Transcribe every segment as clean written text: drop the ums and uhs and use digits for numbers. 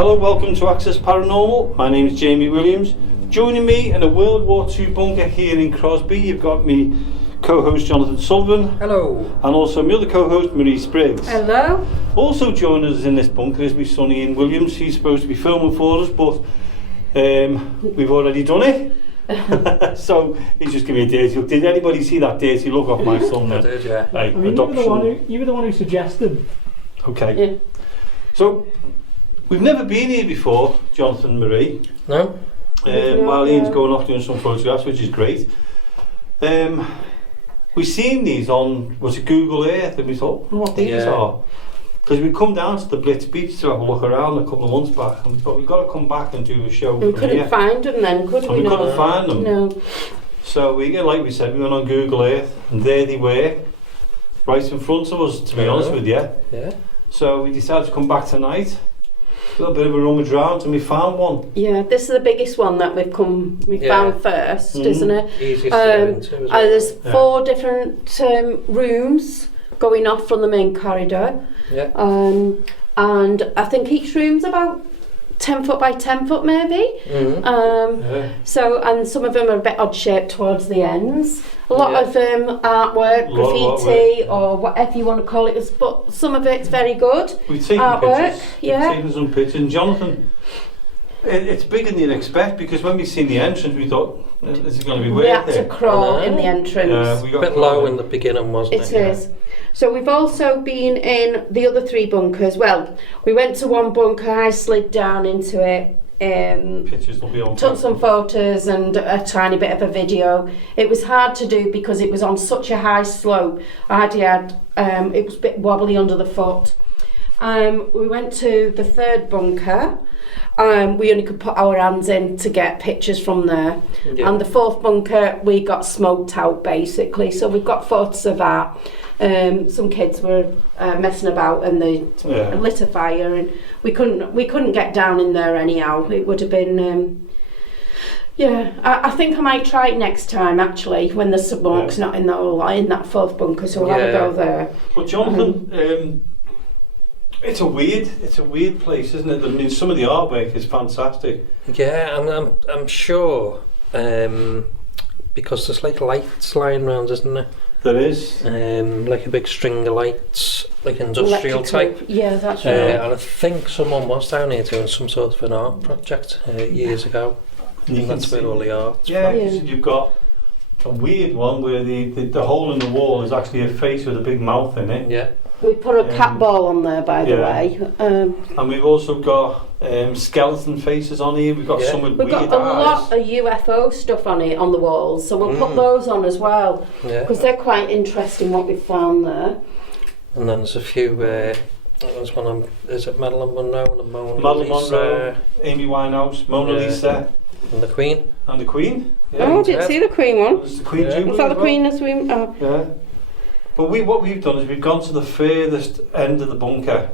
Hello, welcome to Access Paranormal. My name is Jamie Williams. Joining me in a World War II bunker here in Crosby, you've got me co-host Jonathan Sullivan. Hello. And also my other co-host Marie Spriggs. Hello. Also joining us in this bunker is my son Ian Williams. He's supposed to be filming for us, but we've already done it. So he's just giving me a dirty look. Did anybody see that dirty look off my son then? I did, yeah. Like, I mean, you were the one who suggested. Okay. Yeah. So we've never been here before, Jonathan and Marie. No? While Ian's going off doing some photographs, which is great. We've seen these on, was it Google Earth, and we thought, I wonder what these are. Because we come down to the Blitz Beach to have a look around a couple of months back, and we thought we've got to come back and do a show. We couldn't find them then, could we? We couldn't find them. No. So like we said, we went on Google Earth, and there they were, right in front of us, to be honest with you. Yeah. So we decided to come back tonight. A little bit of a rummage around, and we found one. Yeah, this is the biggest one that we found first, isn't it? Easiest to get into as well. There's 4 different rooms going off from the main corridor. Yeah. And I think each room's about 10 foot by 10 foot maybe. So, and some of them are a bit odd shaped towards the ends. A lot of artwork, graffiti, or whatever you want to call it, but some of it's very good. We've taken artwork, pictures. We've taken some pictures. And Jonathan, it's bigger than you'd expect, because when we seen the entrance, we thought, is it going to be worth it? We had to crawl in the entrance. We got a bit low in the beginning, wasn't it? It is. So we've also been in the other 3 bunkers. Well, we went to one bunker, I slid down into it. Pictures will be on. Took some photos and a tiny bit of a video. It was hard to do because it was on such a high slope. It was a bit wobbly under the foot. We went to the 3rd bunker. We only could put our hands in to get pictures from there. Yeah. And the 4th bunker, we got smoked out basically. So we've got photos of that. Some kids were messing about and they lit a fire, and we couldn't get down in there anyhow. It would have been I think I might try it next time actually, when the smoke's not in that 4th bunker, so we'll have a go there. But Jonathan, it's a weird place, isn't it? I mean, some of the artwork is fantastic. Yeah, I'm sure, because there's like lights lying around, isn't there? There is. Like a big string of lights, like industrial type. Yeah, that's right. And I think someone was down here doing some sort of an art project years ago. And that's where all the art's from. You've got a weird one where the hole in the wall is actually a face with a big mouth in it. Yeah. We put a cat ball on there, by the way. And we've also got skeleton faces on here. We've got some with weird eyes. We've got a lot of UFO stuff on it, on the walls, so we'll put those on as well, because they're quite interesting what we've found there. And then there's a few, there's one on, is it Marilyn Monroe and Marilyn Monroe, Amy Winehouse, Mona Lisa. And the Queen. And the Queen. Yeah. Oh, I didn't see the Queen one. Was the Queen Jubilee? Was that the Queen as we... Oh. Yeah. But what we've done is we've gone to the furthest end of the bunker,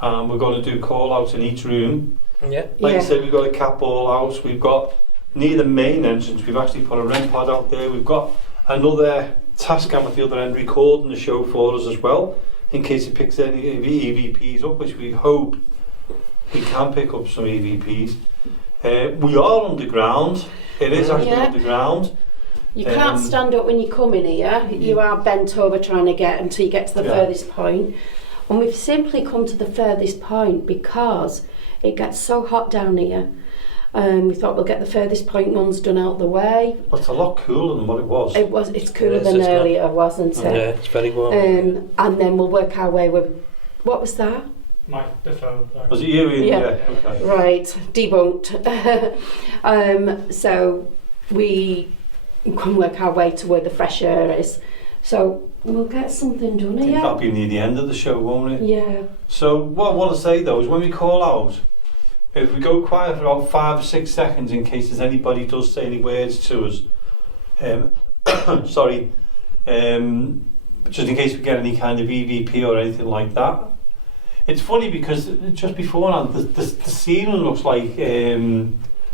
and we're going to do call-outs in each room. Yeah. Like I said, we've got a cat ball house. We've got, near the main entrance, we've actually put a REM pod out there. We've got another Tascam at the other end recording the show for us as well, in case it picks any EVPs up, which we hope we can pick up some EVPs. We are underground. It is actually underground. You can't stand up when you come in here. You are bent over trying to get until you get to the furthest point. And we've simply come to the furthest point because it gets so hot down here. We thought we'll get the furthest point ones done out the way. Well, it's a lot cooler than what it was. It's cooler than earlier, wasn't it? Yeah, it's very warm. And then we'll work our way with... What was that? The phone. Was it you? Yeah. Okay. Right, debunked. So we can work our way to where the fresh air is. So we'll get something done here. That'll be near the end of the show, won't it? Yeah. So what I want to say though is when we call out, if we go quiet for about 5 or 6 seconds in case there's anybody does say any words to us, sorry, just in case we get any kind of EVP or anything like that. It's funny because just beforehand the ceiling looks like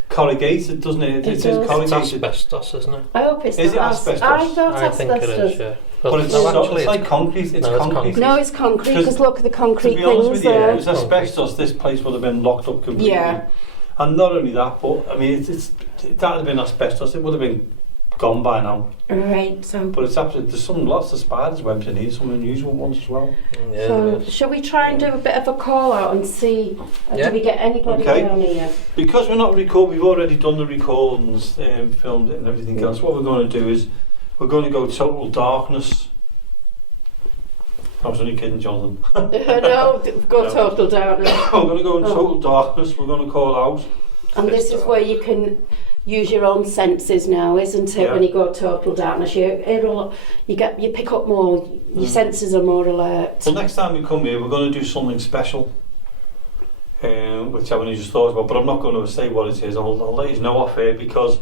corrugated, doesn't it? It is corrugated. It's asbestos, isn't it? I hope it's Is it not asbestos? I thought I think it asbestos. is, yeah. But it's, no, so, actually, it's like concrete. It's no, it's concrete. concrete. No, it's concrete because look at the To concrete be honest things with you, if there. it was asbestos, this place would have been locked up completely. Yeah. And not only that, but I mean, if that had been asbestos, it would have been gone by now. Right, so But it's absolutely, there's lots of spiders webs in here, some unusual ones as well. Yeah, so there is. shall we try and do a bit of a call out and see Yeah. do we get anybody Okay. down here? Because we're not we've already done the recordings, filmed it and everything else. What we're going to do is we're going to go total darkness. I was only kidding, Jonathan. No, go No. total darkness. We're going to go in total darkness. We're going to call out. And this is where you can use your own senses now, isn't it? Yeah. When you go total darkness, you pick up more. Your senses are more alert. Well, next time we come here, we're going to do something special, which I've only just thought about. But I'm not going to say what it is. I'll let you know off here because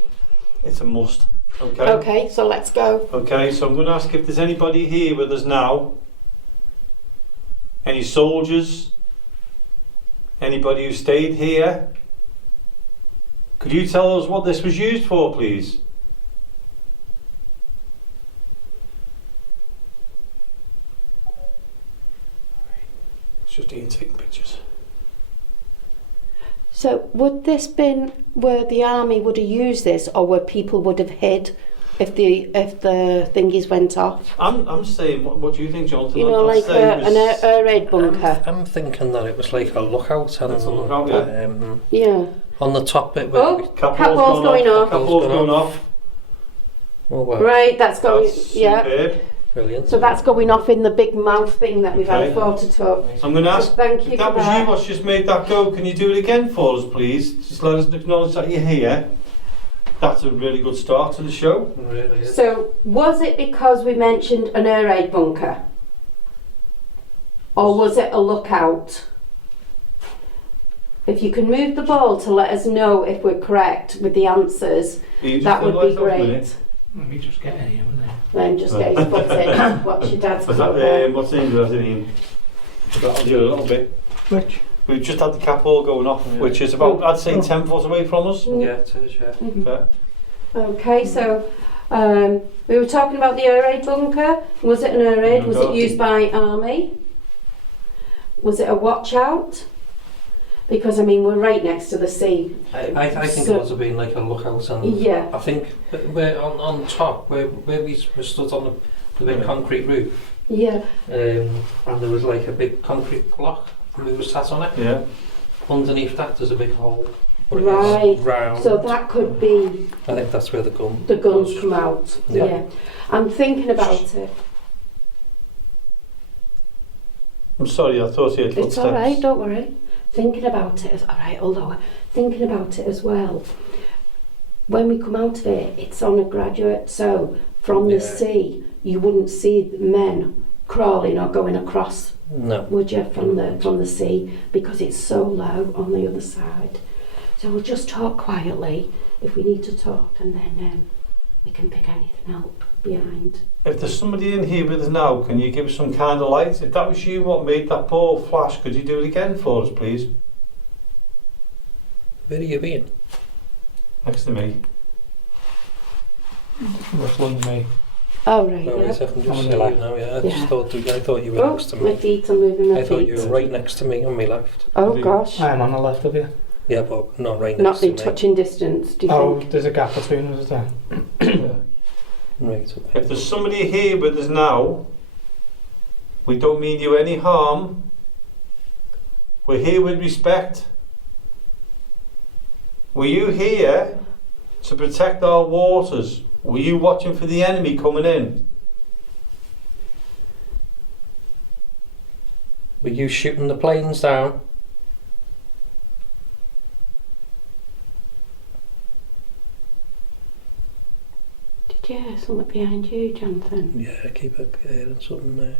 it's a must. Okay. Okay, so let's go. Okay. So I'm going to ask if there's anybody here with us now. Any soldiers? Anybody who stayed here? Could you tell us what this was used for, please? It's just Ian taking pictures. So would this been where the army would have used this, or where people would have hid if the thingies went off? I'm saying, what do you think, Jonathan? You know, I'd like say it an was- air raid bunker. I'm thinking that it was like a lookout and It's a lookout, yeah. Yeah. On the top bit where Oh, Catball's going off. Catball's going off. oh wow, Right, that's going. That's Yeah. superb. brilliant. So that's going off in the big mouth thing that we've had Okay. a photo took. I'm going to ask, So thank you if that for was that. you what's just made that go, can you do it again for us, please? Just let us acknowledge that you're here. That's a really good start to the show. It really is. So was it because we mentioned an air raid bunker, or was it a lookout? If you can move the ball to let us know if we're correct with the answers, Can you just that would realise be that for a great. minute? Let me just get in here, wouldn't Then just get his foot in. Watch your dad's Was foot that there. what's the name of that in? That'll do a little bit. Which? We've just had the cap all going off, Yeah. which is about, I'd say, 10 foot away from us. Yeah, it is, yeah. Mhm. Yeah. Okay, so we were talking about the air raid bunker. Was it an air raid? Was it used by army? Was it a watch out? Because I mean, we're right next to the sea. I think So- it must have been like a lookout, and Yeah. I think we're on top where we were stood on the big Yeah. concrete roof, Yeah. and there was like a big concrete block, and we were sat on it. Yeah. Underneath that, there's a big hole. But Right. It's round. So that could be I think that's where the gun. the guns was. come out. Yeah. Yeah. I'm thinking about it. I'm sorry, I thought you had footsteps. It's all right. Don't worry. Thinking about it. All right. Although thinking about it as well. When we come out of it, it's on a graduate. So from the Yeah. sea, you wouldn't see the men crawling or going across, No. would you, from the sea, because it's so low on the other side. So we'll just talk quietly if we need to talk, and then we can pick anything up behind. If there's somebody in here with us now, can you give us some kind of light? If that was you what made that ball flash, could you do it again for us, please? Where are you being? Next to me. Rustling me. Oh right. Oh, Yeah. yes, I can just On see the you left. now. Yeah, I Yeah. just thought you were Oh, next to my me. feet are moving. My I thought feet. you were right next to me on my left. Oh Feet. gosh. I am on the left of you. Yeah, but not right next Not to in me. touching distance. Do you Oh, think? there's a gap between us, is there? Yeah. Right. Okay. If there's somebody here with us now, we don't mean you any harm. We're here with respect. Were you here to protect our waters? Were you watching for the enemy coming in? Were you shooting the planes down? Did you hear something behind you, Jonathan? Yeah, keep hearing something there.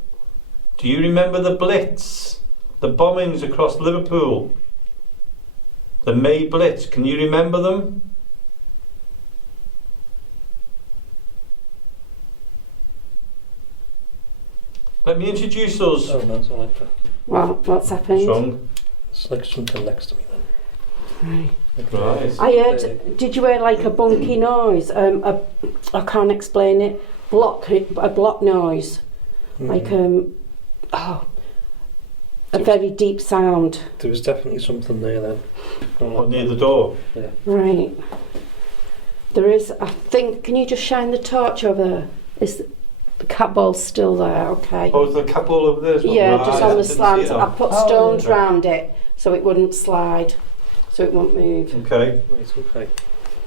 Do you remember the Blitz? The bombings across Liverpool? The May Blitz, can you remember them? Let me introduce us. Oh no, it's not like that. What's happened? Wrong. It's like something next to me then. Right. Right. I heard. Did you hear like a bunky noise? I can't explain it. block noise, like a very deep sound. There was definitely something there then. What, near the door? Yeah. Right. There is, I think, can you just shine the torch over there? Is the cat ball still there? Okay. Oh, is the cat ball over there as well? Yeah, Right, just I on the didn't see slant. that. I put Oh, stones okay. round it so it wouldn't slide, so it won't move. Okay. Right, okay.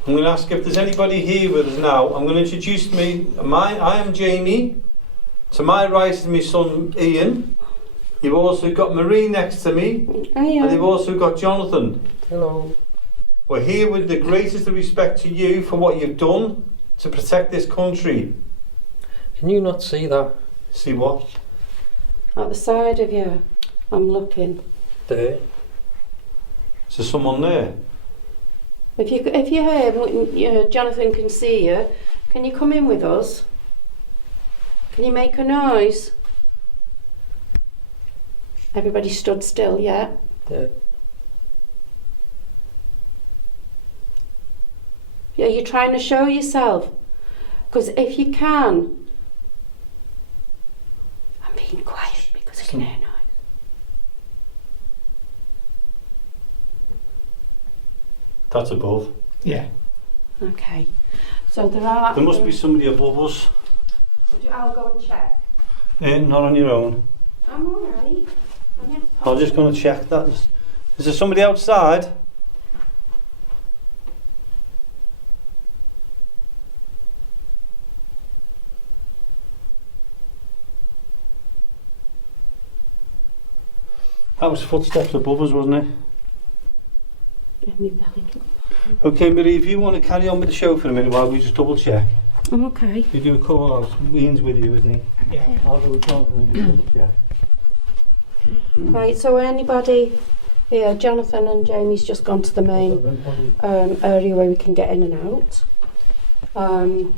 I'm going to ask if there's anybody here with us now. I'm going to introduce me. I am Jamie. To my right is my son Ian. You've also got Marie next to me, Oh, yeah. and you've also got Jonathan. Hello. We're here with the greatest of respect to you for what you've done to protect this country. Can you not see that? See what? At the side of you, I'm looking. There. Is there someone there? If you're here, Jonathan can see you. Can you come in with us? Can you make a noise? Everybody stood still, yeah? Yeah. Yeah, you're trying to show yourself. Because if you can... I'm being quiet because I can hear noise. That's above. Yeah. Okay. So there are... There must be somebody above us. I'll go and check. Not on your own. I'm alright. I'm just going to check that. Is there somebody outside? That was footsteps above us, wasn't it? Okay, Marie, if you want to carry on with the show for a minute while we just double check. I'm okay. You do a call out. Ian's with you, isn't he? Yeah. I'll do a Jonathan and do a double check. Right, so anybody here, Jonathan and Jamie's just gone to the main area where we can get in and out.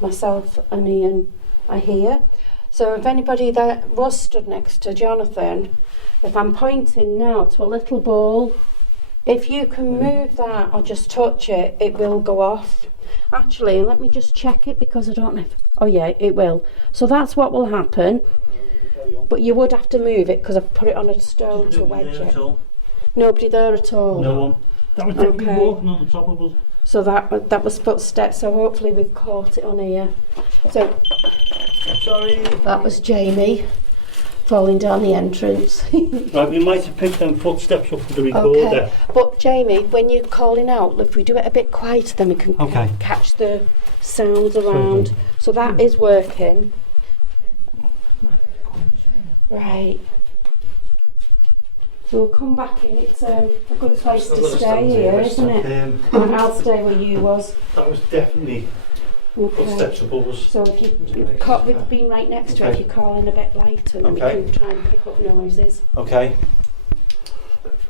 Myself and Ian are here. So if anybody that was stood next to Jonathan, if I'm pointing now to a little ball, if you can move that or just touch it, it will go off. Actually, let me just check it because I don't know. Oh yeah, it will. So that's what will happen. But you would have to move it because I've put it on a stone to wedge it. Nobody there at all. No one. That was definitely Okay. walking on the top of us. So that was footsteps. So hopefully we've caught it on here. So Sorry. that was Jamie falling down the entrance. Right, we might have picked them footsteps up for the Okay. recorder. But Jamie, when you're calling out, if we do it a bit quieter, then we can Okay. catch the sounds around. So that is working. Right. So we'll come back in. It's a good place to stay here, isn't it? I'll stay where you was. That was definitely Okay. footsteps above us. So if we've been right next to it, if you're calling a bit lighter, then Okay. we can try and pick up noises. Okay.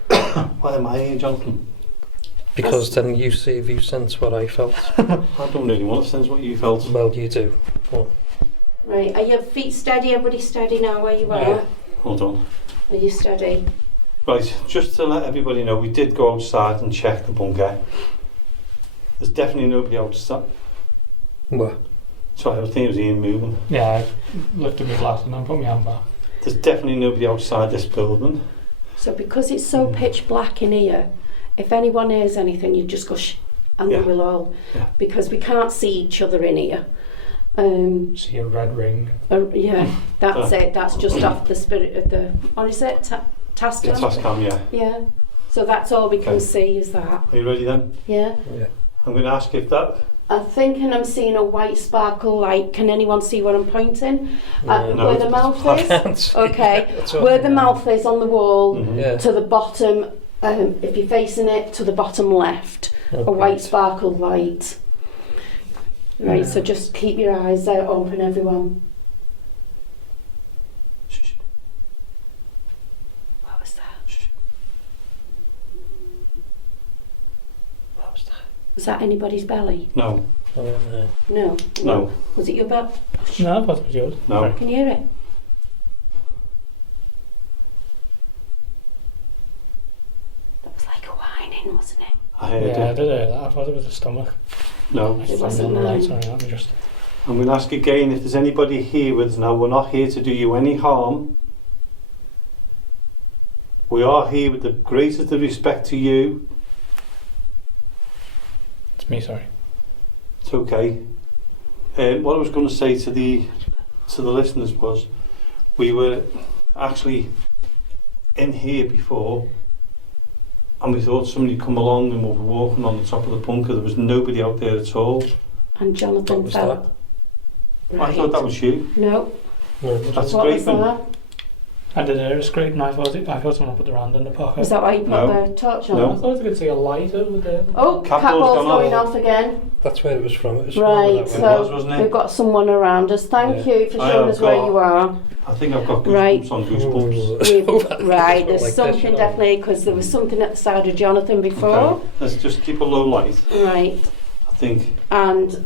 Why am I here, Jonathan? Because then you see if you sense what I felt. I don't really want to sense what you felt. Well, you do. Well, Right, are your feet steady? Everybody steady now where you are? Yeah. Hold on. Are you steady? Right, just to let everybody know, we did go outside and check the bunker. There's definitely nobody outside. well, Sorry, I think it was Ian moving. Yeah, I lifted my glass and then put my hand back. There's definitely nobody outside this building. So because it's so pitch black in here, if anyone hears anything, you just go shh, and Yeah. they will all, Yeah. because we can't see each other in here. See a red ring. Yeah, that's it. That's just off the spirit of the. Or is it Tascam? Yeah, Tascam, yeah. Yeah. So that's all we can Okay. see is that. Are you ready then? Yeah. yeah. I'm going to ask if that... I'm thinking I'm seeing a white sparkle light. Can anyone see where I'm pointing? No. Where the mouth I is? can't see. Okay. That's what- Where the mouth is on the wall, Mhm. Yeah. to the bottom, if you're facing it, to the bottom left, a Okay. white sparkle light. Right, Yeah. so just keep your eyes open, everyone. Shh, shh, What was that? shh. What was that? Was that anybody's belly? No, Oh, no. No. no, Was it your belly? No, I thought it was yours. no. Can you hear it? That was like a whining, wasn't it? I heard Yeah, I it. did hear that. I thought it was the stomach. No. It wasn't Right, mine. sorry, let me just... And we'll ask again if there's anybody here with us now. We're not here to do you any harm. We are here with the greatest of respect to you. It's me, sorry. It's okay. What I was going to say to the listeners was, we were actually in here before, and we thought somebody come along and we were walking on the top of the bunker. There was nobody out there at all. And Jonathan What was fell. I thought that was you. No. No, That's What was scraping. that? I did a scrape and I thought someone put their hand in the pocket. Is that why you put No. the torch on? No. I thought I could see a light over there. Oh, Cat cat ball's ball's gone going off. off again. That's where it was from. It was from Right, that way. so was, wasn't it? we've got someone around us. Thank Yeah. you for I showing have us where got- you are. I think I've got goosebumps Right. on goosebumps. Right, there's Like something this, you know. definitely, because there was something at the side of Jonathan before. Okay, let's just keep a low light. Right, I think. and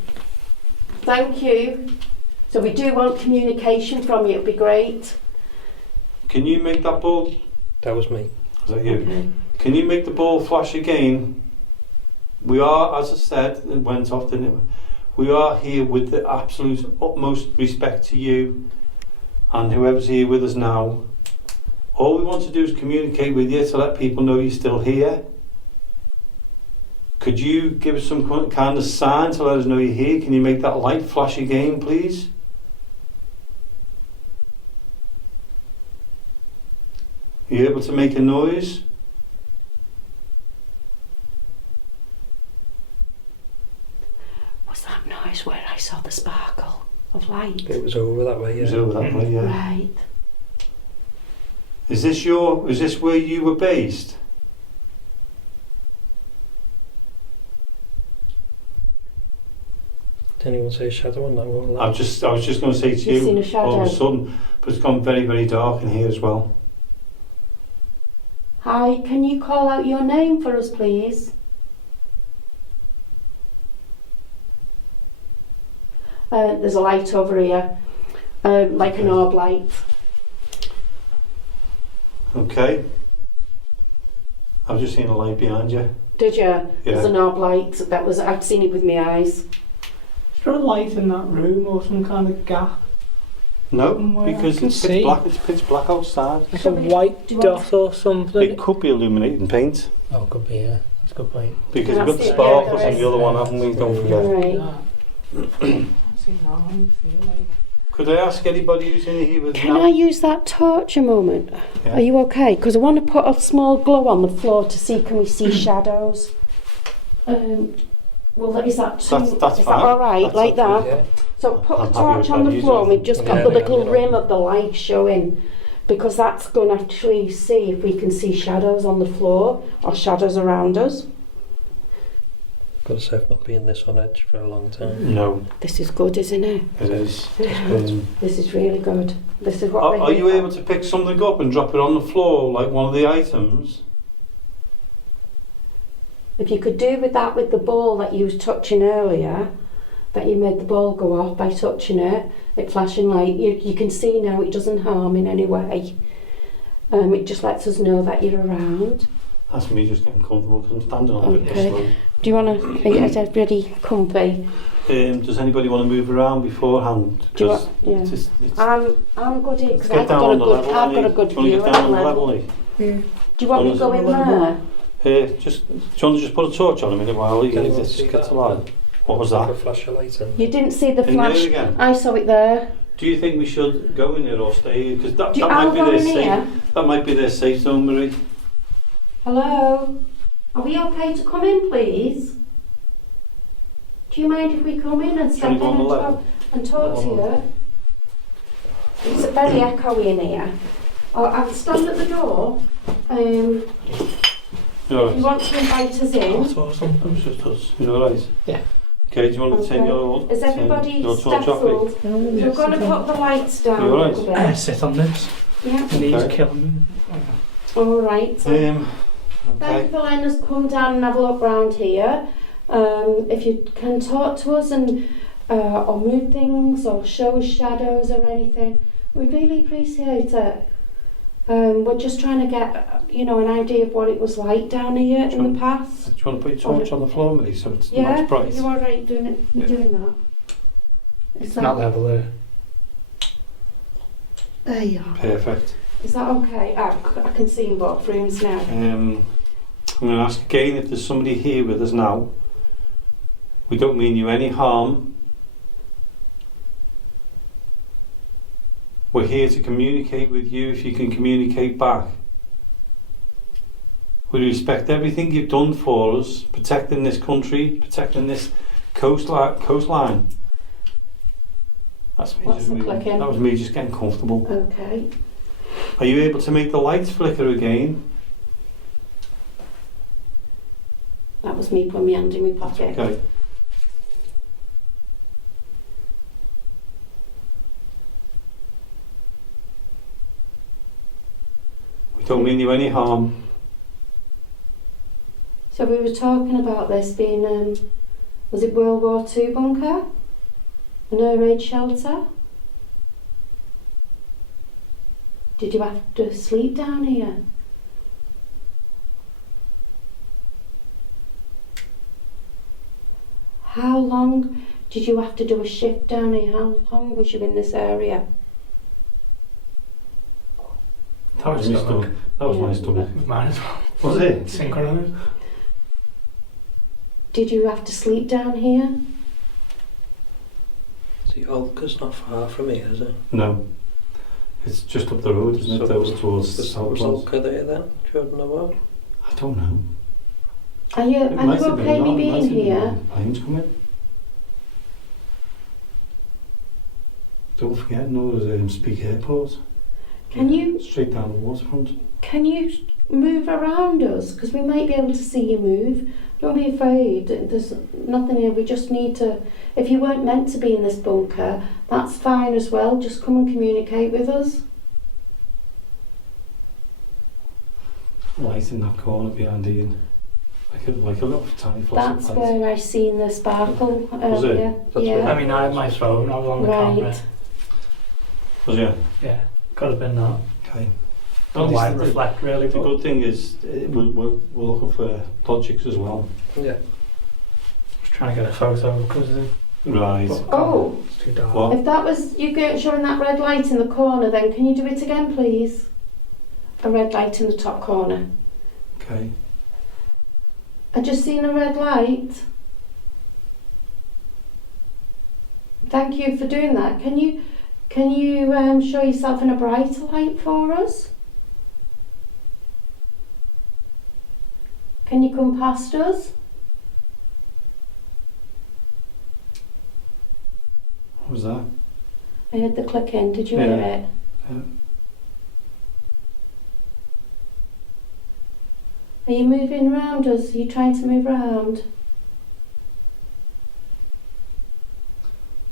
thank you. So we do want communication from you, it'd be great. Can you make that ball? That was me. Is that you? Okay. Can you make the ball flash again? We are, as I said, it went off, didn't it? We are here with the absolute utmost respect to you and whoever's here with us now. All we want to do is communicate with you to let people know you're still here. Could you give us some kind of sign to let us know you're here? Can you make that light flash again, please? Are you able to make a noise? Was that noise where I saw the sparkle of light? It was over that way, It was yeah. over that way, yeah. Right. Is this where you were based? Did anyone say a shadow on that one? I was just going to say to You've you, seen a shadow? all of a sudden, but it's gone very, very dark in here as well. Hi, can you call out your name for us, please? There's a light over here, like an orb light. Okay. I've just seen a light behind you. Did you? There's Yeah. an orb light. I've seen it with my eyes. Is there a light in that room or some kind of gap? No, Well, I because can it's pitch see. black. It's pitch black outside. Like a Shall we- white do you want- dot or something? It could be illuminating paint Oh, could be, yeah. That's a good point. because Can I we've got the see it? sparkles Yeah, and the other one, haven't we? Don't forget. Right. Yeah. See now, I feel like. Could I ask anybody who's in here with Can I use that torch a moment? Yeah. Are you okay? Because I want to put a small glow on the floor to see, can we see shadows? Well, is that too, That's is fine. that all right, That's like that? Yeah. So put the I'm happy torch with on that. the Use floor it. and we've just got Yeah, the yeah, little yeah. rim of the light showing, because that's going to actually see if we can see shadows on the floor or shadows around us. Gotta say, I've not been this on edge for a long time. No, This is good, isn't it? it is. This is really good. This is what Are, we're are here you for. able to pick something up and drop it on the floor like one of the items? If you could do with that with the ball that you was touching earlier, that you made the ball go off by touching it flashing light, you can see now it doesn't harm in any way. It just lets us know that you're around. That's me just getting comfortable because I'm standing on a bit Okay. slow. Do you want to, are you really comfy? Does anybody want to move around beforehand? Do you 'Cause want, yeah. it's I'm good here let's because get I've down got a on the good, level. I've got a good Do you want to view get at down the on the level. level? Do you want me to go in there? Do you want to just put a torch on a minute while you Can anyone just see get that? to light? What was Like that? a flash of light in You didn't see the In flash. there again? I saw it there. Do you think we should go in there or stay here? Because that, Do you, that I'll might be go their in safe. here. That might be their safe zone, Marie. Hello? Are we okay to come in, please? Do you mind if we come in and step in Can you go on and the talk, level? and talk to you? It's very echoey in here. Oh, I'll stand at the door. You If you alright? want to invite us in. It's just us. You alright? Yeah. Okay, do you want to turn Okay. your Is everybody your torch off? settled? We're going to put the lights down You a alright? little bit. Sit on this. Yeah. Knees Okay. killing me. All right. Okay. Thank you for letting us come down and have a look round here. If you can talk to us and or move things or show us shadows or anything, we'd really appreciate it. We're just trying to get, an idea of what it was like down here in the past. Do you want to put your torch on the floor, Marie, so it's Yeah, not bright? you all right doing it? Yeah. Doing that? Is Not level there. There you are. Perfect. Is that okay? I can see in both rooms now. I'm going to ask again if there's somebody here with us now. We don't mean you any harm. We're here to communicate with you if you can communicate back. We respect everything you've done for us, protecting this country, protecting this coastline. That's me. What's the clicking? That was me just getting comfortable. Okay. Are you able to make the lights flicker again? That was me putting my hand in my pocket. Okay. We don't mean you any harm. So we were talking about this being, was it World War II bunker? An air raid shelter? Did you have to sleep down here? How long did you have to do a shift down here? How long was you in this area? That was my stomach. stomach. That was my stomach. Mine as well. Was it? Synchronised. Did you have to sleep down here? See, Olca's not far from here, is it? No. It's just up the road, isn't it? That was towards the south. Was Olca there then? Do you know what? I don't know. Are you It might have been okay a lot- me might being have been here? Planes coming. Don't forget, no, there's Speak Airport. Can you Straight down the waterfront. move around us? Because we might be able to see you move. Don't be afraid. There's nothing here. We just need to. If you weren't meant to be in this bunker, that's fine as well. Just come and communicate with us. Light in that corner behind Ian. Like a little tiny flash That's of light. where I seen the sparkle Was it? earlier. That's Yeah. I mean, I had my phone. I was on the camera. Right. Was it? Yeah, could have been that. Okay. The light reflect really, The but good thing is we're looking for projects as well. Yeah. I was trying to get a photo because Right. Oh, it's too dark. What? if that was you showing that red light in the corner, then can you do it again, please? A red light in the top corner. Okay. I just seen a red light. Thank you for doing that. Can you show yourself in a brighter light for us? Can you come past us? What was that? I heard the clicking. Did you Yeah. hear it? Yeah. Are you moving around us? Are you trying to move around?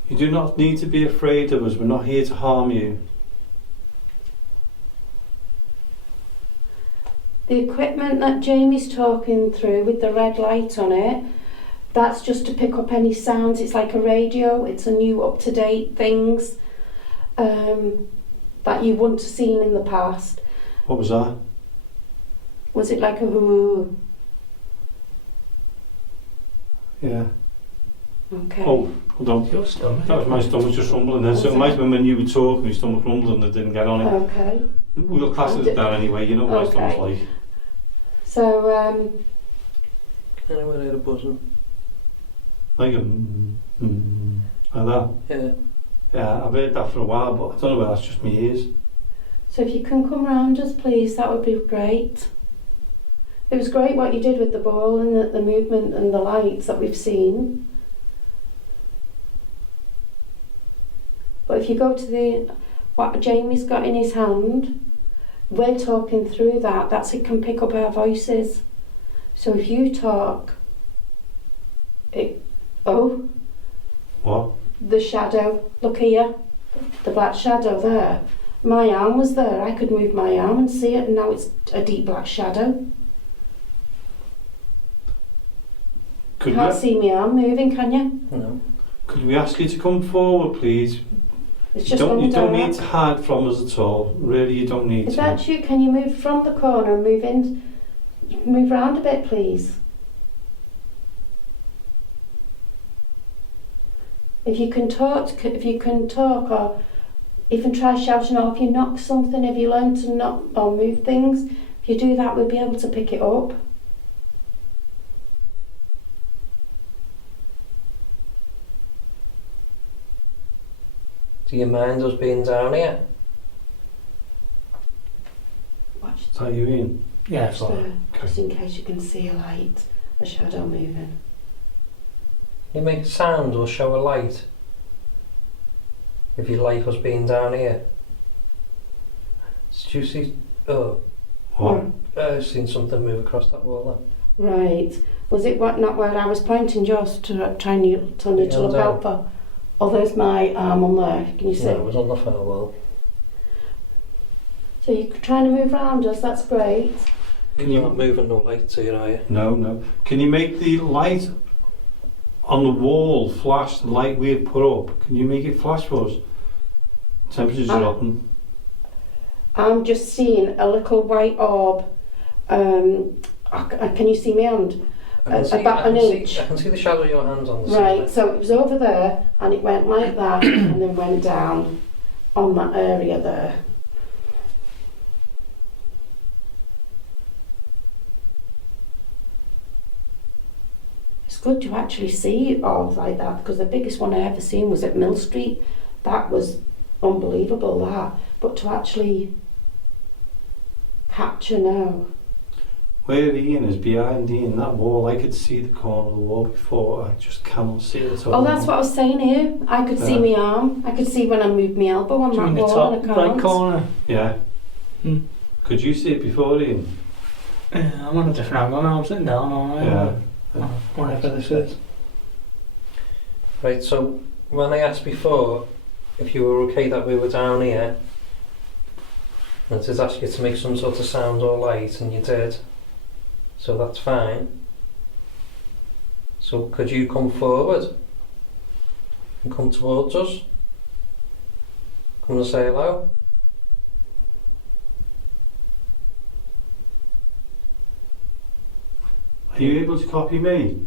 You do not need to be afraid of us. We're not here to harm you. The equipment that Jamie's talking through with the red light on it, that's just to pick up any sounds. It's like a radio. It's a new up-to-date things that you wouldn't have seen in the past. What was that? Was it like a whoo? Yeah. Okay. Oh, hold on. Your stomach. That was my stomach just rumbling then. So Was it might it? have been when you were talking, my stomach rumbled and I didn't get on it. Okay. We'll class it as that anyway. You know what my stomach's like. So, Can anyone hear a buzzing? Like a like that. Yeah. Yeah, I've heard that for a while, but I don't know whether that's just my ears. so if you can come round us, please, that would be great. It was great what you did with the ball and the movement and the lights that we've seen. But if you go to what Jamie's got in his hand, we're talking through that. That's it can pick up our voices. So if you talk, oh, What? the shadow, look here, the black shadow there. My arm was there. I could move my arm and see it, and now it's a deep black shadow. Could Can't we, see my arm moving, can you? No. could we ask you to come forward, please? It's You just don't, on you the don't dark. need to hide from us at all. Really, you don't need If to. that's you, can you move from the corner and move round a bit, please? If you can talk, or even try shouting, or if you knock something, if you learn to knock or move things, if you do that, we'll be able to pick it up. Do you mind us being down here? Watch Is that you, Ian? Yeah, it's alright. just in case you can see a light, a shadow moving. Can you make a sound or show a light? If you like us being down here. Did you see? Oh, What? I've seen something move across that wall Right. Was it not where I was pointing just to trying you to look down. out for? Oh, there's my arm on there. Can you see? there. No, it was on the far wall. So you're trying to move around us. That's great. You're not moving no lights here, are you? No, no. Can you make the light on the wall flash the light we've put up? Can you make it flash for us? Temperature's dropping. I'm just seeing a little white orb. Can you see my hand? About an inch. I can see the shadow of your hands on the Right, ceiling. so it was over there and it went like that and then went down on that area there. It's good to actually see orbs like that, because the biggest one I ever seen was at Mill Street. That was unbelievable, that. But to actually capture now. Where Ian is, behind Ian, that wall, I could see the corner of the wall before. I just cannot see it. Oh, that's what I was saying here. I could see my arm. I could see when I moved my elbow on Do you that mean the wall top and I right can't. corner? Yeah. Hmm. Could you see it before, Ian? I'm on a different angle now. I'm sitting down. Yeah. Whatever this is. Right, so when I asked before if you were okay that we were down here, and to ask you to make some sort of sound or light, and you did, so that's fine. So could you come forward and come towards us? Come and say hello. Are you able to copy me?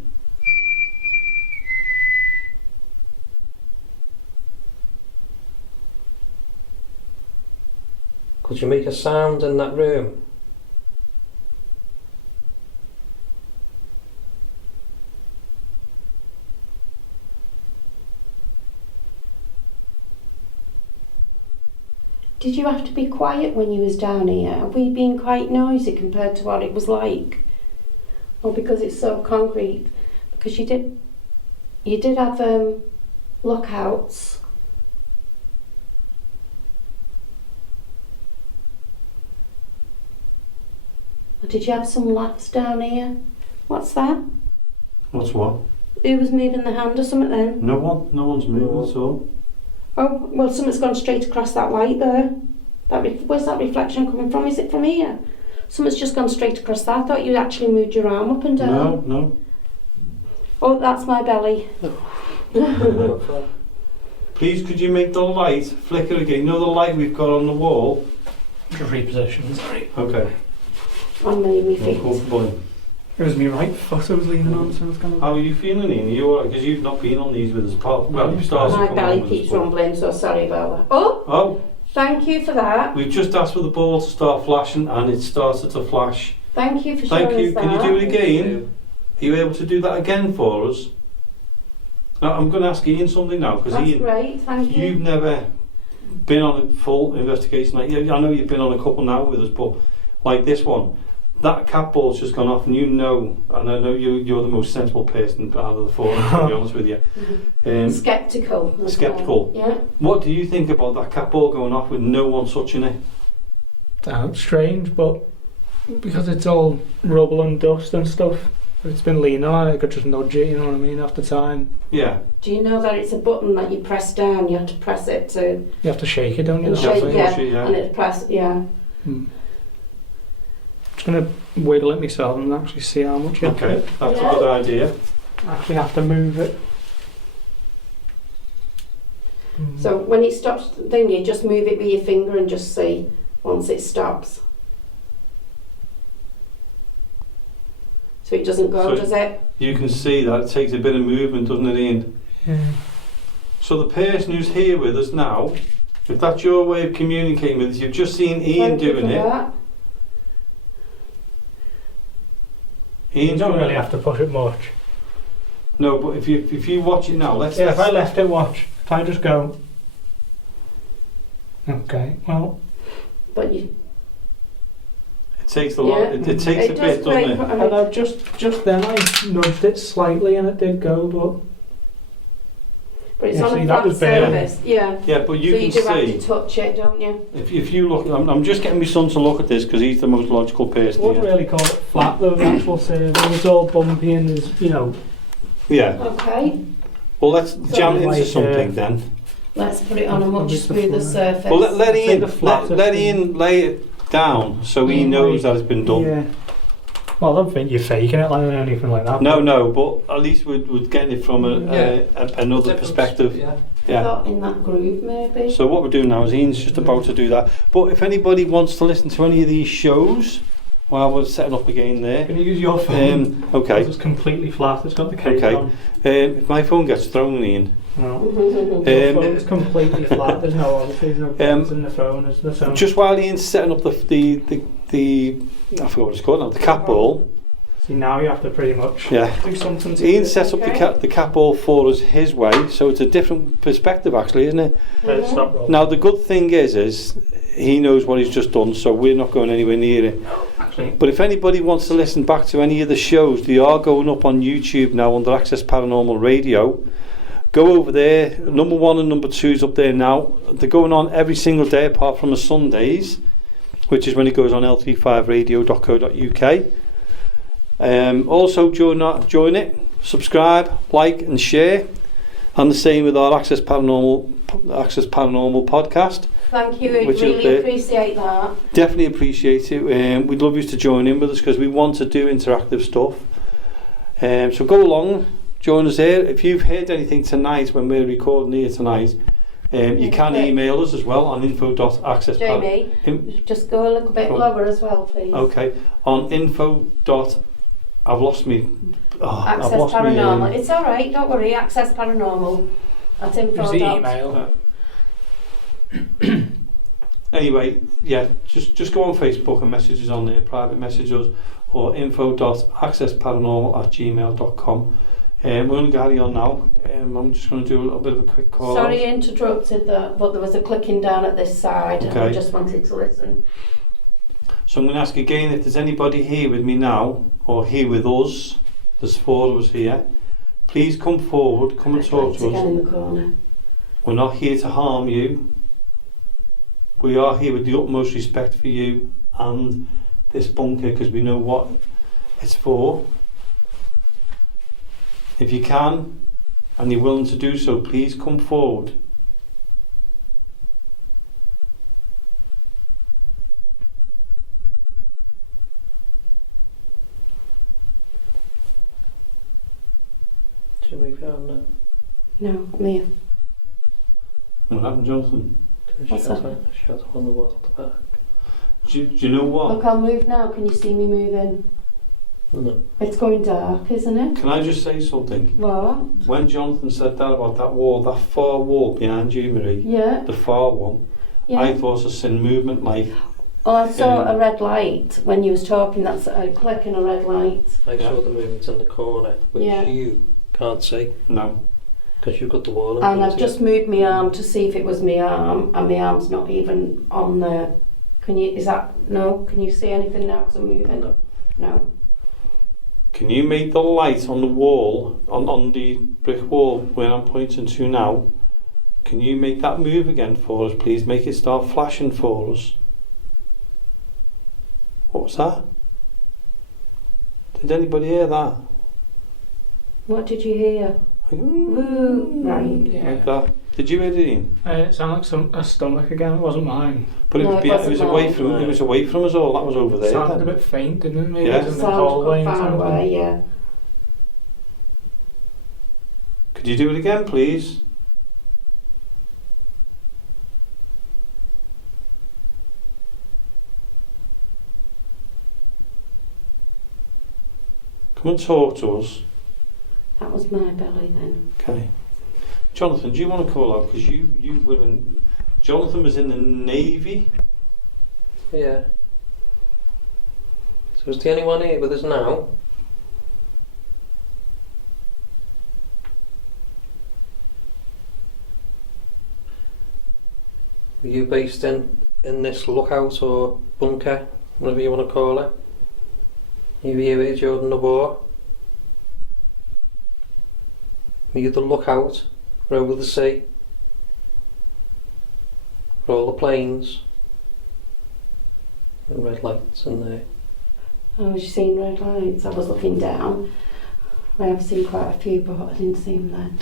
Could you make a sound in that room? Did you have to be quiet when you was down here? Are we being quite noisy compared to what it was like? Or because it's so concrete? Because you did have lookouts. Or did you have some lads down here? What's that? What's what? Who was moving the hand or something then? No one's moving at all. Oh, well, something's gone straight across that light there. Where's that reflection coming from? Is it from here? Something's just gone straight across that. I thought you actually moved your arm up and down. No. Oh, that's my belly. Please, could you make the light flicker again? You know the light we've got on the wall? Just reposition, sorry. Okay. On my feet. Uncomfortable. It was my right foot I was leaning on, so I was kind of... How are you feeling, Ian? Are you alright? Because you've not been on these with us. Well, you started My coming on belly with keeps us, but- rumbling, so sorry about that. Oh, Oh, thank you for that. we've just asked for the ball to start flashing and it started to flash. Thank you for showing Thank you. us that. Can you do it again? Are you able to do that again for us? Now, I'm going to ask Ian something now, because That's Ian, great, thank you. you've never been on a full investigation. Like, I know you've been on a couple now with us, but like this one, that cat ball's just gone off, and and I know you're the most sensible person out of the four, to be honest with you. Skeptical. as Skeptical. well. Yeah. What do you think about that cat ball going off with no one touching it? Sounds strange, but because it's all rubble and dust and stuff, if it's been leaning on it, I could just nudge it, you know what I mean, after time. Yeah. Do you know that it's a button that you press down? You have to press it to You have to shake it, don't you? and That's shake, the thing. yeah, push it, yeah. and it's press, yeah. Just going to wiggle it myself and actually see how much you have Okay, that's a good idea. actually have to move it. So when it stops, then you just move it with your finger and just see once it stops. So it doesn't go, So does it? You can see that it takes a bit of movement, doesn't it, Ian? Yeah. So the person who's here with us now, if that's your way of communicating with us, you've just seen Ian Thank you doing for it. that. You Ian's don't gonna- really have to push it much. No, but if you watch it now, let's. Yeah, if I left it, watch. If I just go. Okay, well, But you, It takes a lot. Yeah. It takes a does bit, break doesn't it? and I just then I nudged it slightly and it did go, but it's Yeah, on see, a that flat was better. surface. Yeah. Yeah, but you so can you do have see. to touch it, don't you? If you look, I'm just getting my son to look at this because he's the most logical but person wouldn't here. really call it flat though. The actual surface it was all bumpy and there's, you know, Yeah. Okay. Well, let's jam it into like, something then. Let's put it on a I'll much use the smoother floor. surface. Well, let I'd say Ian the flattest let thing. Ian lay it down so he knows that it's been done. Yeah. Well, I don't think you're faking it like anything like that. No, but at least we're getting it from another Different- perspective. Yeah. Yeah. Thought in that groove, maybe. So what we're doing now is Ian's just about to do that. But if anybody wants to listen to any of these shows while we're setting up again there, Can you use your phone? okay. It's completely flat. It's got the case Okay. on. If my phone gets thrown, Ian. No. Your phone is completely flat. There's there's no buttons in the phone. There's no sound. Just while Ian's setting up the I forgot what it's called now, the cat ball. See, now you have to pretty much Yeah. do something to Ian it. sets up the cat ball for us his way, so it's a different perspective actually, isn't it? Stop rolling. Now the good thing is he knows what he's just done, so we're not going anywhere near it. Actually, But if anybody wants to listen back to any of the shows, they are going up on YouTube now under Access Paranormal Radio. Go over there. Number 1 and number 2 is up there now. They're going on every single day apart from the Sundays, which is when it goes on l35radio.co.uk. Also join it, subscribe, like and share, and the same with our Access Paranormal podcast. Thank you, we'd Which is really the- appreciate that. Definitely appreciate it. We'd love you to join in with us because we want to do interactive stuff. So go along, join us here. If you've heard anything tonight when we're recording here tonight, you can email us as well on info.access. Jamie, just go a little bit Go on. lower as well, please. Okay, on info. I've lost me. Access I've lost Paranormal. me. It's all right, don't worry. Access Paranormal at info. use the email. Anyway, yeah, just go on Facebook and message us on there, private message us, or info.accessparanormal@gmail.com. We're going to carry on now. I'm just going to do a little bit of a quick call. Sorry, I interrupted that, but there was a clicking down at this side, and I Okay. just wanted to listen. So I'm going to ask again if there's anybody here with me now, or here with us. There's 4 of us here. Please come forward, come and talk to Again us. in the corner. We're not here to harm you. We are here with the utmost respect for you and this bunker because we know what it's for. If you can and you're willing to do so, please come forward. Do you move your arm now? No, Mia. What happened, Jonathan? What's Shadow on the wall at the back. Do you know what? Look, I'll move now. Can you see me moving? No. It's going dark, isn't it? Can I just say something? What? When Jonathan said that about that wall, that far wall behind you, Marie, Yeah. the far one, Yeah. I thought it was in movement like. Oh, I saw a red light when you was talking. That's a click and a red light. I Yeah. saw the movement in the corner, which Yeah. you can't see No. because you've got the wall in And front I've of you. just moved my arm to see if it was my arm, and my arm's not even on there. Can you? Is that no? Can you see anything now? Because I'm moving. No. No. Can you make the light on the wall, on the brick wall where I'm pointing to now? Can you make that move again for us, please? Make it start flashing for us. What was that? Did anybody hear that? What did you hear? Like, Woo. Right. like that. Did you hear it, Ian? It sounded like a stomach again. It wasn't mine. But No, it it was wasn't away mine. from. It was away from us all. That was over It there. sounded a Then. bit faint, didn't it? Maybe Yeah. it was in the Sound hallway. got and far something. away. Yeah. Could you do it again, please? Come and talk to us. That was my belly then. Okay. Jonathan, do you want to call out? Because you were in... Jonathan was in the Navy. Yeah. So is the only one here with us now? Were you based in this lookout or bunker, whatever you want to call it? You were here during the war? Were you the lookout over the sea? For all the planes? And red lights in there. Oh, was you seeing red lights? I was looking down. I have seen quite a few, but I didn't see them then.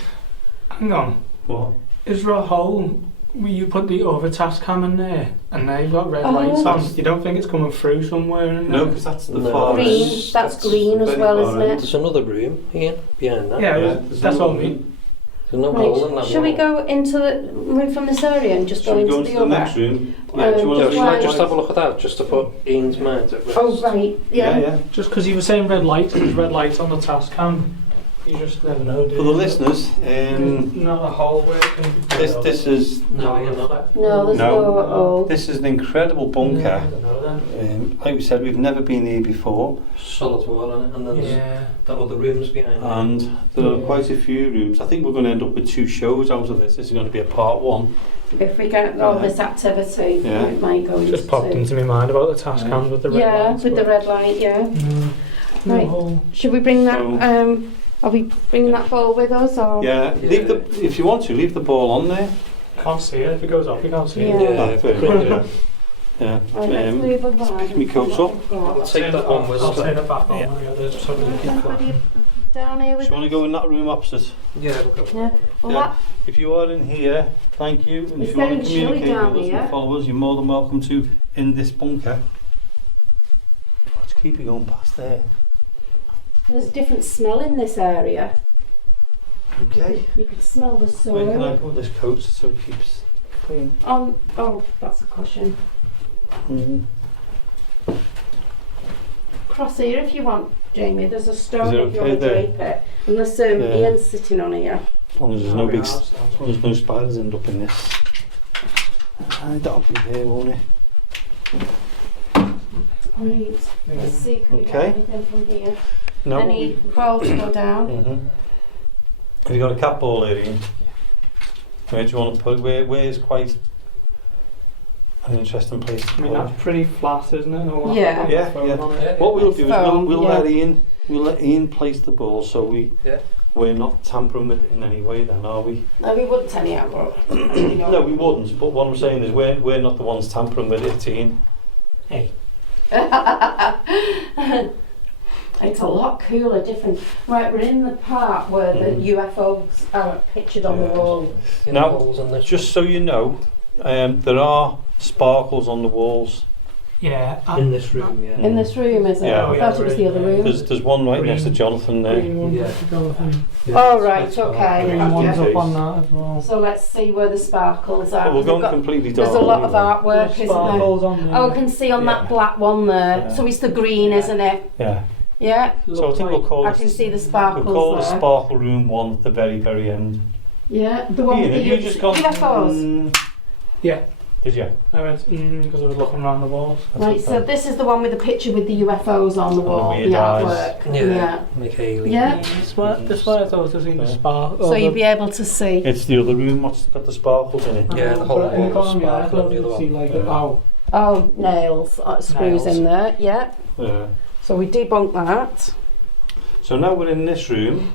Hang on. What? Is there a hole where you put the overtask cam in there and they've got red Oh. lights on? You don't think it's coming through somewhere in there? No, because that's the No. far Green, end. that's green as very well, far isn't end. it? There's another room here, behind that. Yeah, there's that's another what I mean. room. There's no hole in Right, that shall we wall. go into the move from this area and just Shall go we into go the into the other? next room? Um, Yeah, do you want Yeah, to shall I Right. just have a look at that, just to put Ian's mind at rest? Oh right, Yeah, yeah. yeah. Just because you were saying red lights, there's red lights on the task cam. You just never know, do For you? the listeners, Not a hole where it can be this is No, you're not. No, there's No. no hole. this is an incredible I bunker. don't know then. Like we said, we've never been here before, Solid wall in it, and then there's Yeah. the other rooms behind it. and there are quite a few rooms. I think we're going to end up with 2 shows out of this. This is going to be a part 1. If we get all this activity, Yeah. it might go into Just popped two. into my mind about the task cams with the red Yeah, lights. with the but- red light, yeah. No Right. hole. Should we bring that? So- Are we bringing that ball with us, or? Yeah, leave the if you want to leave the ball on there. Can't see it. If it goes off, you can't see Yeah. it. Yeah, Fair pretty enough. good. Yeah. Right, let's move around. my coats up. I'll take that one with I'll us. turn it back on. Yeah. Yeah. There's sort of a keep Somebody down here Do with you want us? to go in that room opposite? Yeah, we'll go. Yeah. Well, Yeah. If you are in here, thank you. And It's if you want getting to chilly communicate down with us here. and follow us, you're more than welcome to in this bunker. Let's keep it going past there. there's a different smell in this area. Okay. You could smell the Where can I soil. put this coat so it keeps clean? Oh, that's a cushion. Mm. Cross here if you want, Jamie. There's a stone Is it if you okay want to there? drape it. Unless Yeah. Ian's sitting on here. As long as there's no big, as long as no spiders end up in this. That'll be there, won't it? Right. Let's see if we Okay. get anything from here. No. Any ball to go down? Mm-hmm. Have you got a cat ball there, Ian? Where do you want to put? Where's quite an interesting place to I put mean, it? that's pretty flat, isn't it? Or Yeah. Yeah, foam yeah. on it. What we'll do is Foam, we'll yeah. let Ian place the ball, so we're not tampering with it in any way. Then are we? No, we wouldn't anyhow, but you know. No, we wouldn't. But what I'm saying is we're not the ones tampering with it, Ian. Hey. It's a lot cooler, different. Right, we're in the part where the UFOs are pictured on the Yeah. wall. Now, Holes in this. Just so you know, there are sparkles on the walls. Yeah. in this room, yeah. In this room, is it? Yeah. I thought it was the other room. There's one right next to Green. Jonathan there. Green ones Yeah. have to go, I think. Oh, right, okay. Green Okay. ones Yeah. up on that as well. So let's see where the sparkles are. But we're 'cause going they've got- completely dark. there's a lot of anyway. artwork, There's isn't there? sparkles on there. Oh, I can see on Yeah. that black one there. Yeah. So it's the green, isn't it? Yeah. Yeah. So I Looks think we'll like- call I can this. see the We'll sparkles call the there. sparkle room 1 at the very, very end. Yeah, the one Ian, with have the you just gone? UFOs. Yeah. Did you? I went because I was looking around the walls. That's Right, okay. so this is the one with the picture with the UFOs on the And the wall, the weird eyes. artwork. Yeah. Make alien. Yeah. That's why I thought to see the Yeah. spark. So you'd be able to see. It's the other room. What's got the sparkles in it? Yeah, the whole But in the wall corner, yeah, I sparkle thought on the you'd other see one. like Yeah. oh, Oh, nails, screws Nails. in there, yeah. Yeah. So we debunk that. So now we're in this room.